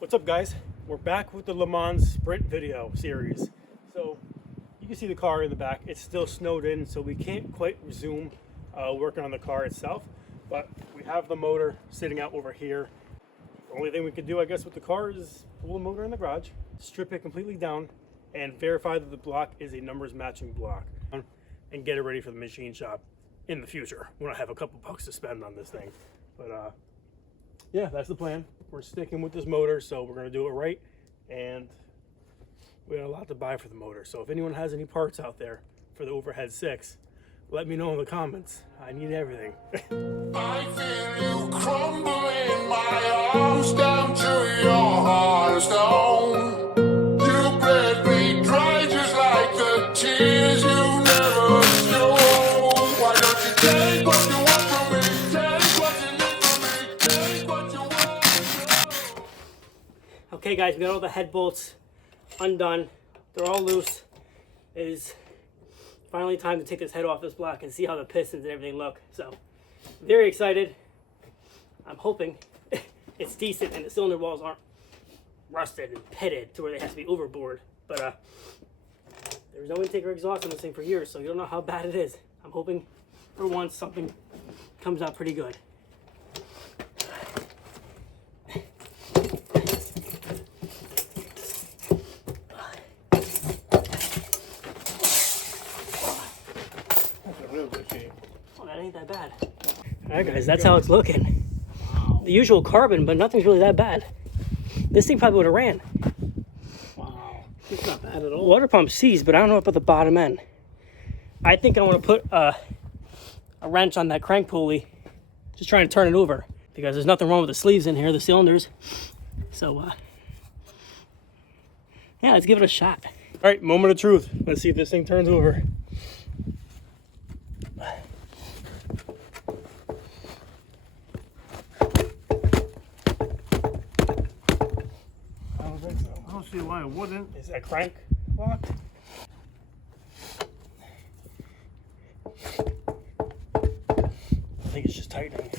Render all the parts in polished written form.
What's up, guys? We're back with the Lemans sprint video series. So you can see the car in the back. It's still snowed in, so we can't quite resume working on the car itself, but we have the motor sitting out over here. The only thing we could do, I guess, with the car is pull the motor in the garage, strip it completely down, and verify that the block is a numbers matching block, and get it ready for the machine shop in the future when I have a couple bucks to spend on this thing. But yeah, that's the plan. We're sticking with this motor, so we're gonna do it right, and we got a lot to buy for the motor. So if anyone has any parts out there for the Overhead 6, let me know in the comments. I need everything. I feel you crumble in my arms down to your heart of stone. You bled me dry just like the tears you never show. Why don't you take what you want from me? Take what you need from me. Take what you want. Okay guys, we got all the head bolts undone. They're all loose. It is finally time to take this head off this block and see how the pistons and everything look. So, very excited. I'm hoping it's decent and the cylinder walls aren't rusted and pitted to where they have to be overboard. But there was no intake or exhaust on this thing for years, so you don't know how bad it is. I'm hoping for once something comes out pretty good. Oh, that ain't that bad. Alright guys, that's how it's looking. Wow. The usual carbon, but nothing's really that bad. This thing probably would have ran. Wow, it's not bad at all. Water pump seized, but I don't know about the bottom end. I think I want to put a wrench on that crank pulley. Just trying to turn it over. Because there's nothing wrong with the sleeves in here, the cylinders. So, yeah, let's give it a shot. Alright, moment of truth. Let's see if this thing turns over. I don't see why it wouldn't. Is that crank locked? I think it's just tightening.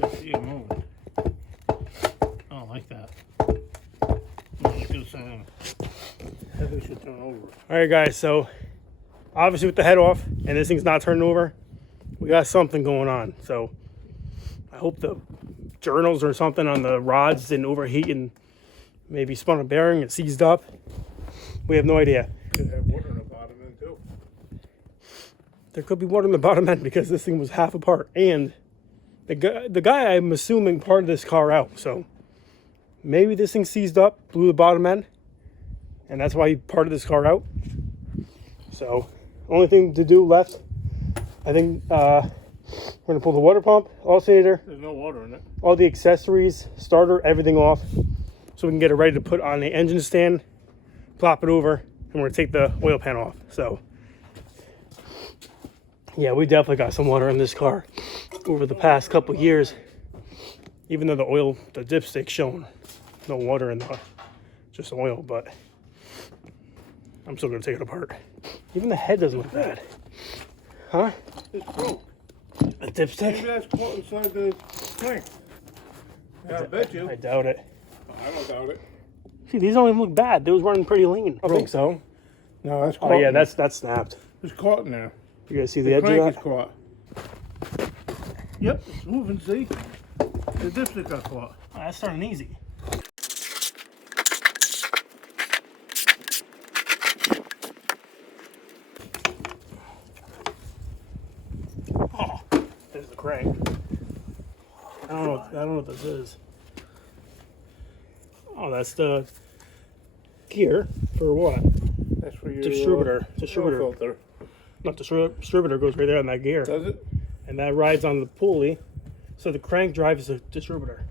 Just see it move. I don't like that. It's good sound. I think it should turn over. Alright guys, so obviously with the head off and this thing's not turning over, we got something going on. So I hope the journals or something on the rods didn't overheat and maybe spun a bearing and seized up. We have no idea. Could have water in the bottom end too. There could be water in the bottom end because this thing was half apart. And the guy I'm assuming parted this car out. So maybe this thing seized up, blew the bottom end, and that's why he parted this car out. So only thing to do left, I think we're gonna pull the water pump, alternator, There's no water in it. all the accessories, starter, everything off, so we can get it ready to put on the engine stand, plop it over, and we're gonna take the oil pan off. So yeah, we definitely got some water in this car over the past couple years, even though the dipstick's showing no water in the, just oil, but I'm still gonna take it apart. Even the head doesn't look bad. Huh? It's broke. A dipstick? Maybe that's caught inside the tank. Yeah, I bet you. I doubt it. I don't doubt it. See, these don't even look bad. They was running pretty lean. I think so. No, that's caught. Oh yeah, that's snapped. It's caught in there. You guys see the edge of Crank is that? caught. Yep, it's moving, see? The dipstick got caught. Oh, that's starting easy. Oh, there's the crank. I don't know what this is. Oh, that's the gear for what? That's for your Distributor. oil filter. Not the distributor goes right there on that gear. Does it? And that rides on the pulley. So the crank drives the distributor.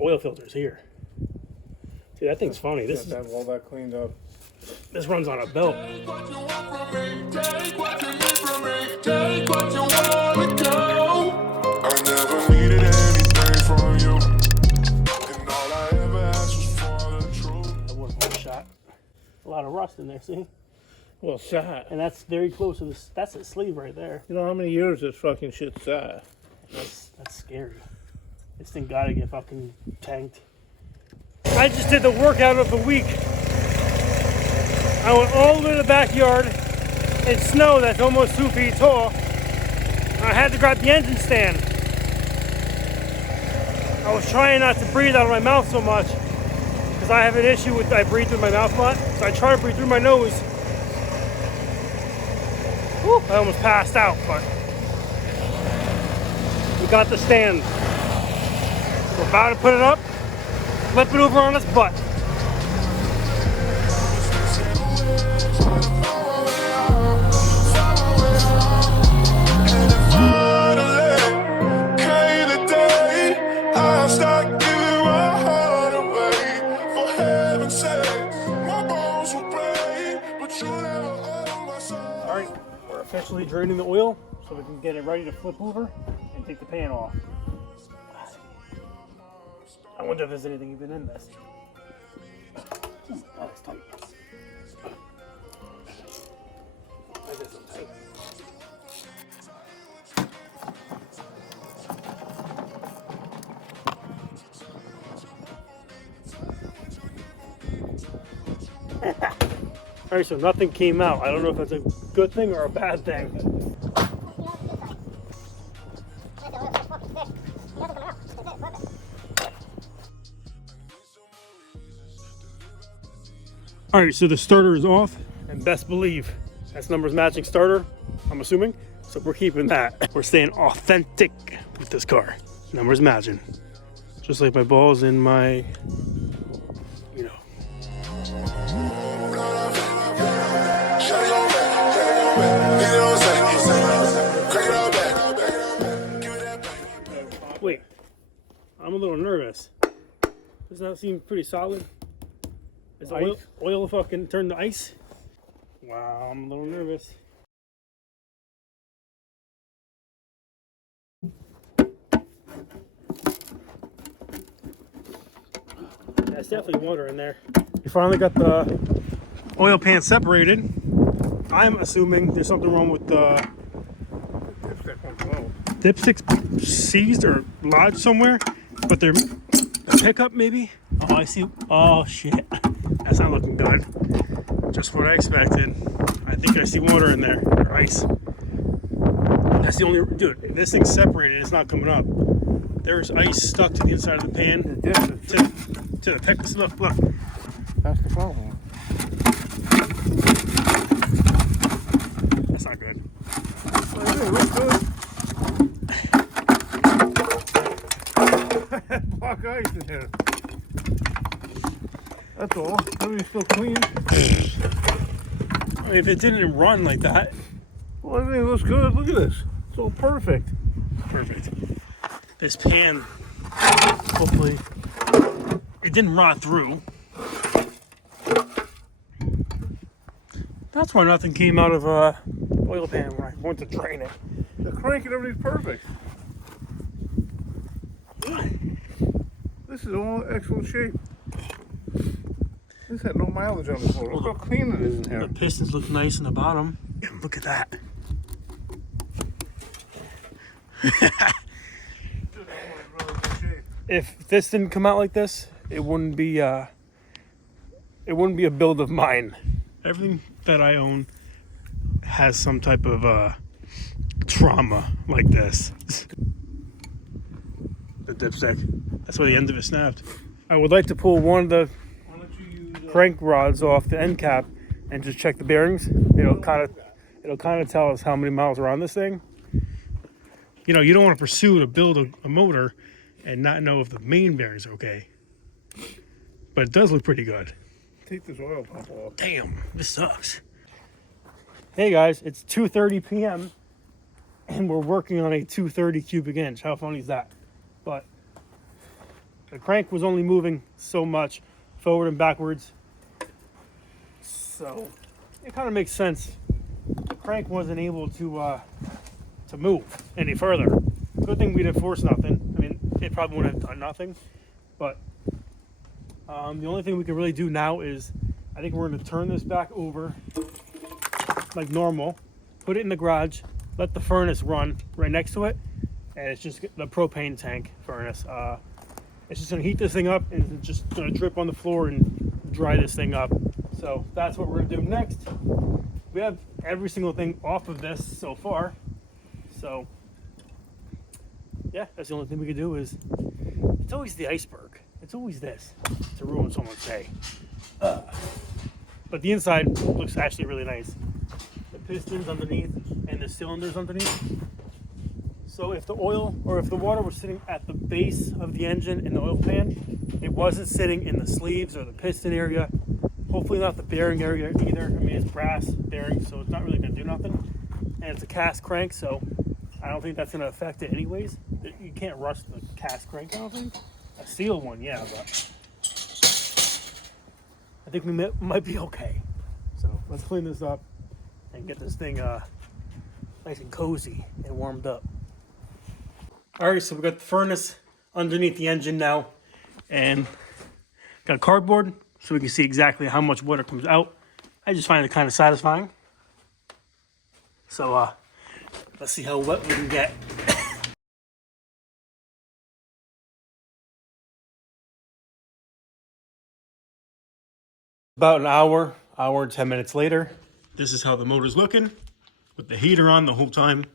Oil filters here. See, that thing's funny. This Have all that cleaned up. This runs on a belt. Take what you want from me. Take what you need from me. Take what you want to go. I never needed anything from you. And all I ever asked was for the truth. That was one shot. A lot of rust in there, see? Well, sat. And that's very close to this. That's a sleeve right there. You know how many years this fucking shit sat? That's scary. This thing gotta get fucking tanked. I just did the workout of the week. I went all the way to the backyard in snow that's almost 2 feet tall. I had to grab the engine stand. I was trying not to breathe out of my mouth so much because I have an issue with I breathe through my mouth a lot. So I try to breathe through my nose. Whew, I almost passed out, but we got the stand. We're about to put it up, flip it over on its butt. Alright, we're officially draining the oil so we can get it ready to flip over and take the pan off. I wonder if there's anything even in this. Oh, that's tight. That is so tight. Alright, so nothing came out. I don't know if that's a good thing or a bad thing. Alright, so the starter is off, and best believe that's numbers matching starter, I'm assuming. So we're keeping that. We're staying authentic with this car. Numbers matching. Just like my balls in my, you know. Wait, I'm a little nervous. Does that seem pretty solid? Is the oil fucking turned to ice? Wow, I'm a little nervous. There's definitely water in there. We finally got the oil pan separated. I'm assuming there's something wrong with the dipstick seized or lodged somewhere, but they're a pickup maybe. Oh, I see. Oh shit, that's not looking good. Just what I expected. I think I see water in there, or ice. That's the only, dude, this thing's separated, it's not coming up. There's ice stuck to the inside of the pan. To the pickup. Look. That's the problem. That's not good. Black ice in here. That's all. Everything's still clean. I mean, if it didn't run like that. Well, everything looks good. Look at this. It's all perfect. Perfect. This pan, hopefully, it didn't rot through. That's why nothing came out of a oil pan when I went to drain it. The crank and everything's perfect. This is all excellent shape. This had no mileage on this motor. Look how clean it is in here. The pistons look nice in the bottom. Look at that. If this didn't come out like this, it wouldn't be a build of mine. Everything that I own has some type of trauma like this. The dipstick. That's why the end of it snapped. I would like to pull one of the crank rods off the end cap and just check the bearings. It'll kind of tell us how many miles are on this thing. You know, you don't want to pursue to build a motor and not know if the main bearings are okay. But it does look pretty good. Take this oil pump off. Damn, this sucks. Hey guys, it's 2:30 p.m. and we're working on a 230 cubic inch. How funny is that? But the crank was only moving so much forward and backwards. So it kind of makes sense. The crank wasn't able to move any further. Good thing we didn't force nothing. I mean, it probably wouldn't have done nothing. But the only thing we can really do now is, I think we're going to turn this back over like normal, put it in the garage, let the furnace run right next to it, and it's just the propane tank furnace. It's just gonna heat this thing up and it's just gonna drip on the floor and dry this thing up. So that's what we're gonna do next. We have every single thing off of this so far. So yeah, that's the only thing we can do is, it's always the iceberg. It's always this to ruin someone's day. But the inside looks actually really nice. The pistons underneath and the cylinders underneath. So if the oil or if the water was sitting at the base of the engine in the oil pan, it wasn't sitting in the sleeves or the piston area. Hopefully not the bearing area either. I mean, it's brass bearing, so it's not really gonna do nothing. And it's a cast crank, so I don't think that's gonna affect it anyways. You can't rust the cast crank, I don't think. A sealed one, yeah, but I think we might be okay. So let's clean this up and get this thing nice and cozy and warmed up. All right, so we got the furnace underneath the engine now, and got cardboard so we can see exactly how much water comes out. I just find it kind of satisfying. So let's see how wet we can get. About an hour and 10 minutes later, this is how the motor's looking with the heater on the whole time.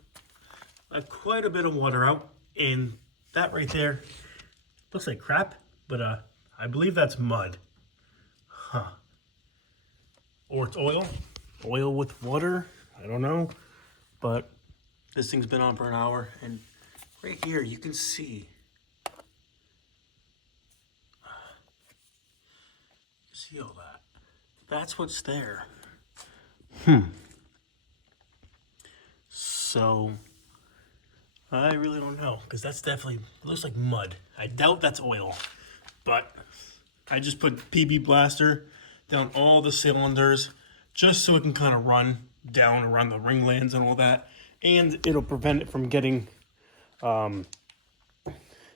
Quite a bit of water out, and that right there looks like crap, but I believe that's mud. Huh. Or it's oil. Oil with water, I don't know. But this thing's been on for an hour, and right here you can see all that. That's what's there. So I really don't know, because that's definitely, looks like mud. I doubt that's oil, but I just put PB Blaster down all the cylinders just so it can kind of run down around the ring lands and all that, and it'll prevent it from getting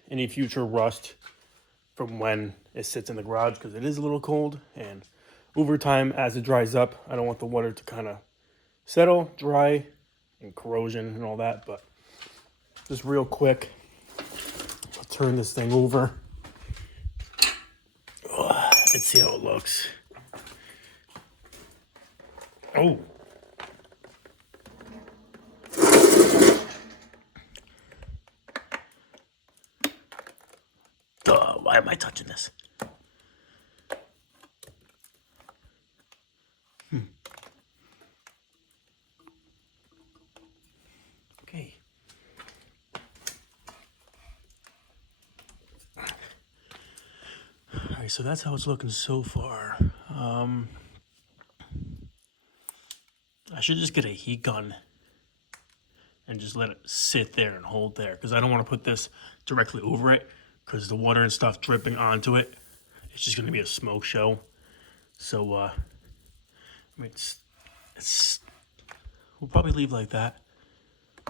any future rust from when it sits in the garage, because it is a little cold, and over time as it dries up, I don't want the water to kind of settle, dry, and corrosion and all that. But just real quick, I'll turn this thing over. Let's see how it looks. Oh. Duh, why am I touching this? Okay. All right, so that's how it's looking so far. I should just get a heat gun and just let it sit there and hold there, because I don't want to put this directly over it, because the water and stuff dripping onto it, it's just going to be a smoke show. So I mean, it's we'll probably leave like that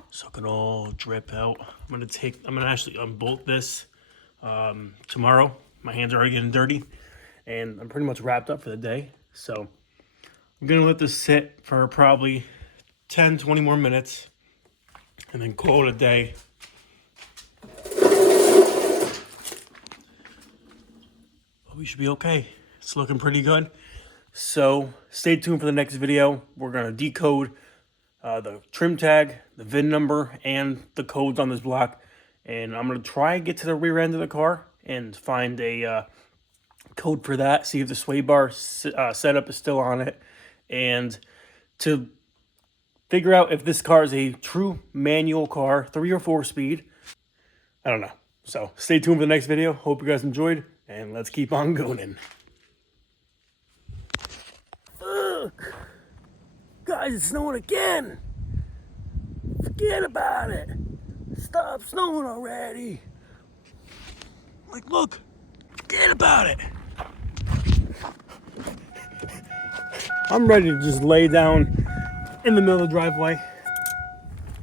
so it can all drip out. I'm gonna actually unbolt this tomorrow. My hands are already getting dirty, and I'm pretty much wrapped up for the day. So I'm gonna let this sit for probably 10-20 more minutes and then call it a day. But we should be okay. It's looking pretty good. So stay tuned for the next video. We're gonna decode the trim tag, the VIN number, and the codes on this block. And I'm gonna try and get to the rear end of the car and find a code for that, see if the sway bar setup is still on it, and to figure out if this car is a true manual car, 3 or 4 speed. I don't know. So stay tuned for the next video. Hope you guys enjoyed, and let's keep on going. Look, guys, it's snowing again. Forget about it. Stop snowing already. Like, look, forget about it. I'm ready to just lay down in the middle of the driveway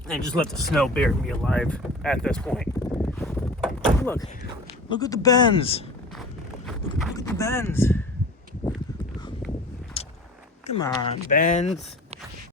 and just let the snow bury me alive at this point. Look at the bends. Look at the bends. Come on, bends.